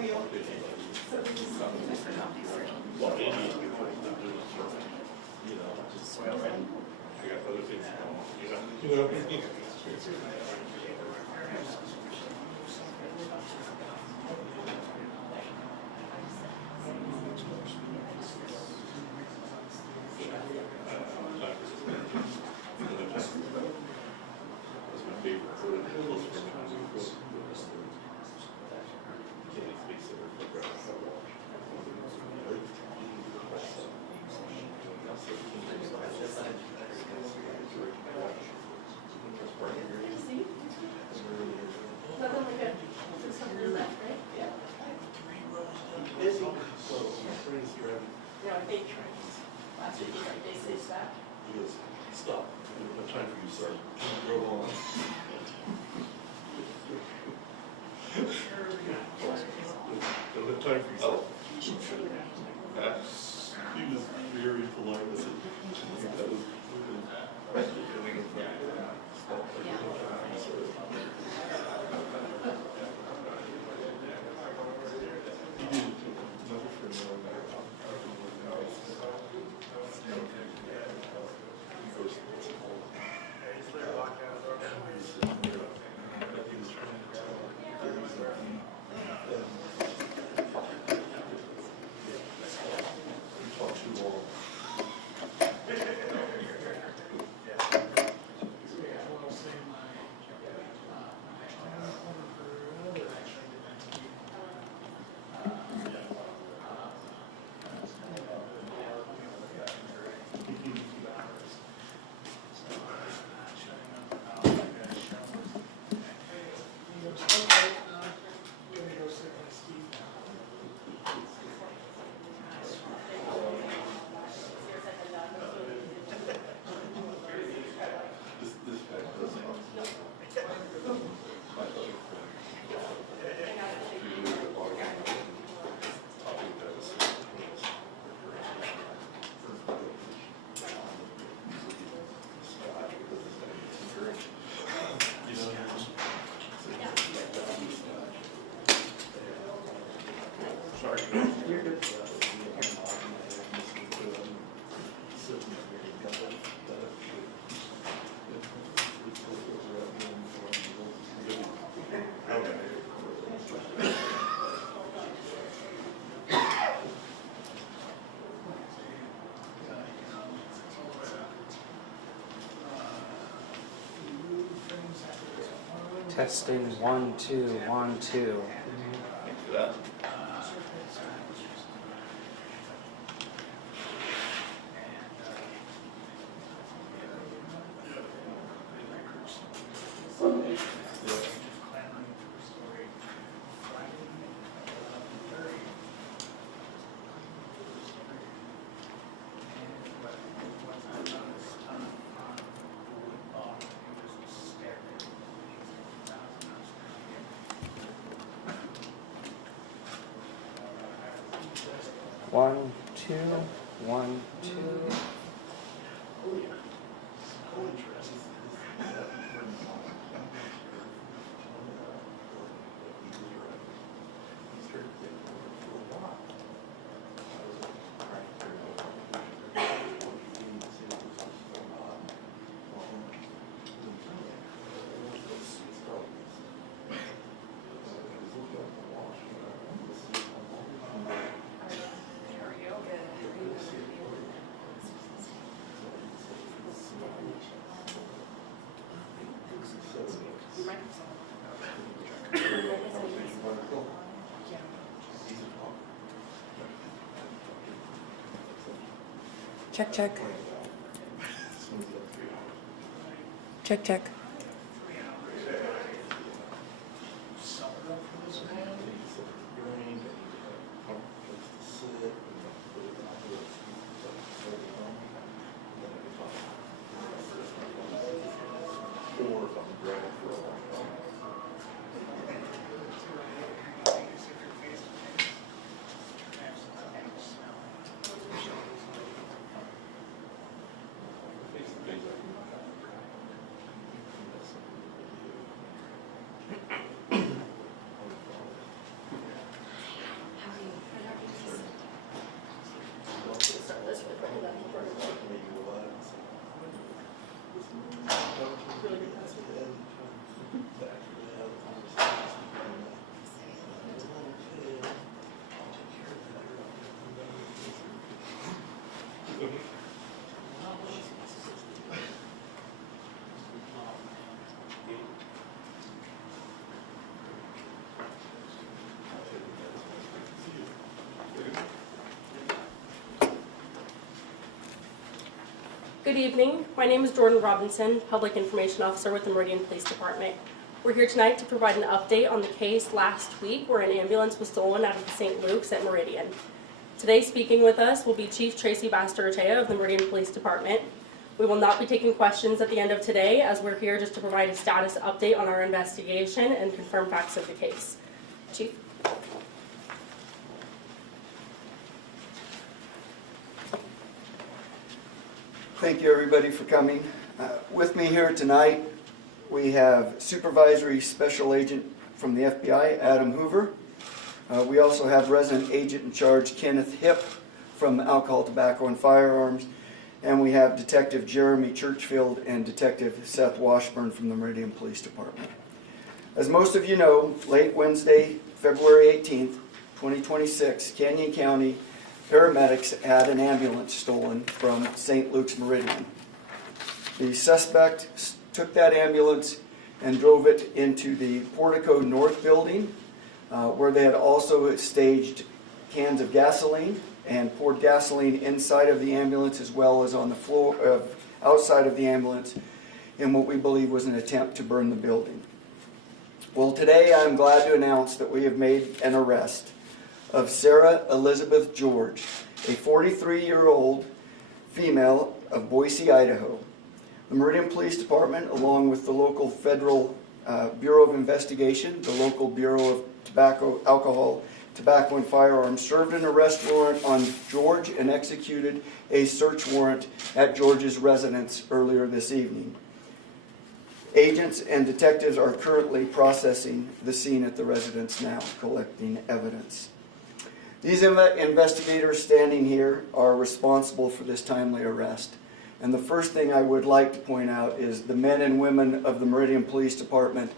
Well, Amy, you know, just, I got other things going on, you know. That's my favorite. Yeah, they trains. Last week, they say stop. He goes, stop. We don't have time for you, sir. Go on. Don't have time for yourself. He was very polite. I said, that was Testing 1 2 1 2. Thanks for that. One, two, 1 2. Check, check. Check, check. Good evening. My name is Jordan Robinson, Public Information Officer with the Meridian Police Department. We're here tonight to provide an update on the case last week where an ambulance was stolen out of the St. Luke's at Meridian. Today speaking with us will be Chief Tracy Bastartea of the Meridian Police Department. We will not be taking questions at the end of today as we're here just to provide a status update on our investigation and confirm facts of the case. Chief? Thank you, everybody, for coming. With me here tonight, we have Supervisory Special Agent from the FBI, Adam Hoover. We also have Resident Agent in Charge, Kenneth Hipp, from Alcohol, Tobacco, and Firearms. And we have Detective Jeremy Churchfield and Detective Seth Washburn from the Meridian Police Department. As most of you know, late Wednesday, February 18th, 2026, Canyon County paramedics had an ambulance stolen from St. Luke's Meridian. The suspect took that ambulance and drove it into the Portico North building, where they had also staged cans of gasoline and poured gasoline inside of the ambulance as well as on the floor outside of the ambulance in what we believe was an attempt to burn the building. Well, today I'm glad to announce that we have made an arrest of Sarah Elizabeth George, a 43-year-old female of Boise, Idaho. The Meridian Police Department, along with the local Federal Bureau of Investigation, the local Bureau of Alcohol, Tobacco, and Firearms, served an arrest warrant on George and executed a search warrant at George's residence earlier this evening. Agents and detectives are currently processing the scene at the residence now, collecting evidence. These investigators standing here are responsible for this timely arrest. And the first thing I would like to point out is the men and women of the Meridian Police Department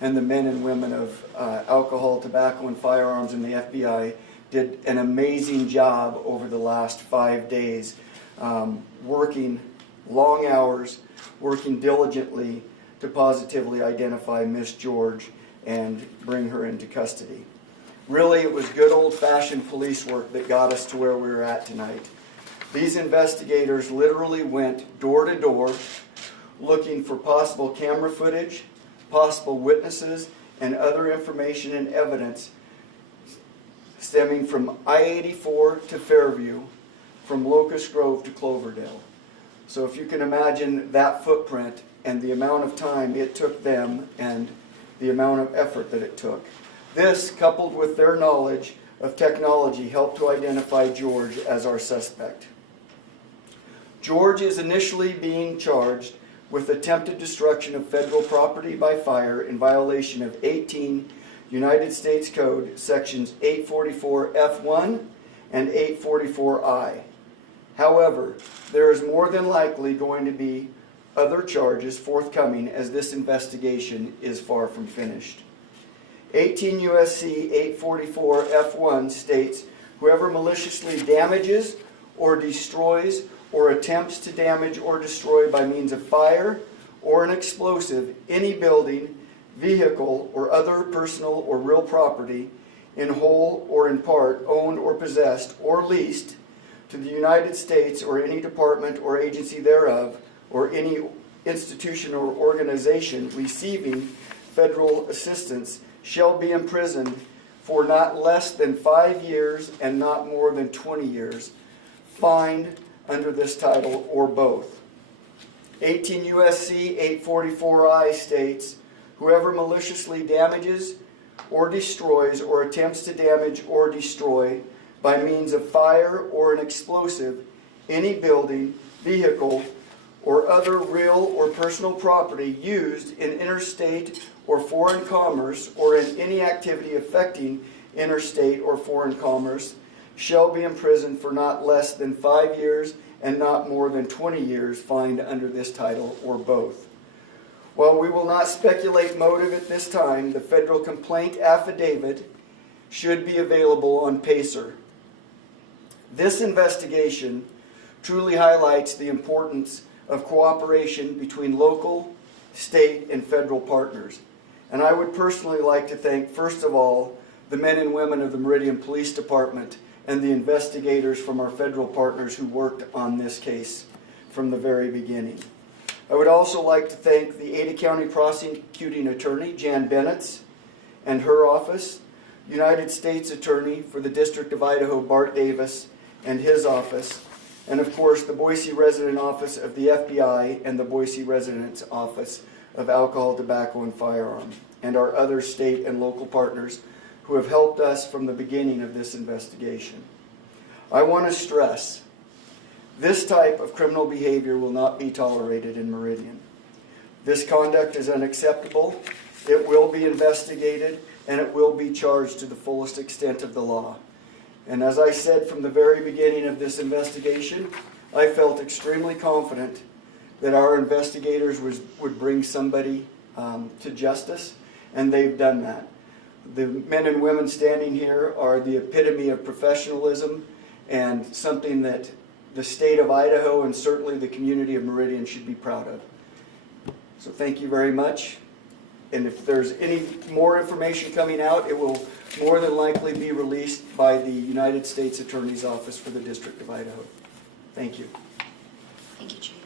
and the men and women of Alcohol, Tobacco, and Firearms in the FBI did an amazing job over the last 5 days, working long hours, working diligently to positively identify Miss George and bring her into custody. Really, it was good old-fashioned police work that got us to where we were at tonight. These investigators literally went door to door looking for possible camera footage, possible witnesses, and other information and evidence stemming from I-84 to Fairview, from Locust Grove to Cloverdale. So if you can imagine that footprint and the amount of time it took them and the amount of effort that it took. This, coupled with their knowledge of technology, helped to identify George as our suspect. George is initially being charged with attempted destruction of federal property by fire in violation of 18 United States Code sections 844F1 and 844I. However, there is more than likely going to be other charges forthcoming as this investigation is far from finished. 18 U.S.C. 844 F1 states, whoever maliciously damages or destroys or attempts to damage or destroy by means of fire or an explosive any building, vehicle, or other personal or real property in whole or in part, owned or possessed or leased to the United States or any department or agency thereof, or any institution or organization receiving federal assistance, shall be imprisoned for not less than 5 years and not more than 20 years, fined under this title or both. 18 U.S.C. 844I states, whoever maliciously damages or destroys or attempts to damage or destroy by means of fire or an explosive any building, vehicle, or other real or personal property used in interstate or foreign commerce or in any activity affecting interstate or foreign commerce shall be imprisoned for not less than 5 years and not more than 20 years, fined under this title or both. While we will not speculate motive at this time, the federal complaint affidavit should be available on PACER. This investigation truly highlights the importance of cooperation between local, state, and federal partners. And I would personally like to thank, first of all, the men and women of the Meridian Police Department and the investigators from our federal partners who worked on this case from the very beginning. I would also like to thank the Ada County Prosecuting Attorney, Jan Bennett, and her office, United States Attorney for the District of Idaho, Bart Davis, and his office, and of course the Boise Resident Office of the FBI and the Boise Residence Office of Alcohol, Tobacco, and Firearm, and our other state and local partners who have helped us from the beginning of this investigation. I want to stress, this type of criminal behavior will not be tolerated in Meridian. This conduct is unacceptable, it will be investigated, and it will be charged to the fullest extent of the law. And as I said from the very beginning of this investigation, I felt extremely confident that our investigators would bring somebody to justice, and they've done that. The men and women standing here are the epitome of professionalism and something that the state of Idaho and certainly the community of Meridian should be proud of. So thank you very much. And if there's any more information coming out, it will more than likely be released by the United States Attorney's Office for the District of Idaho. Thank you. Thank you, Chief.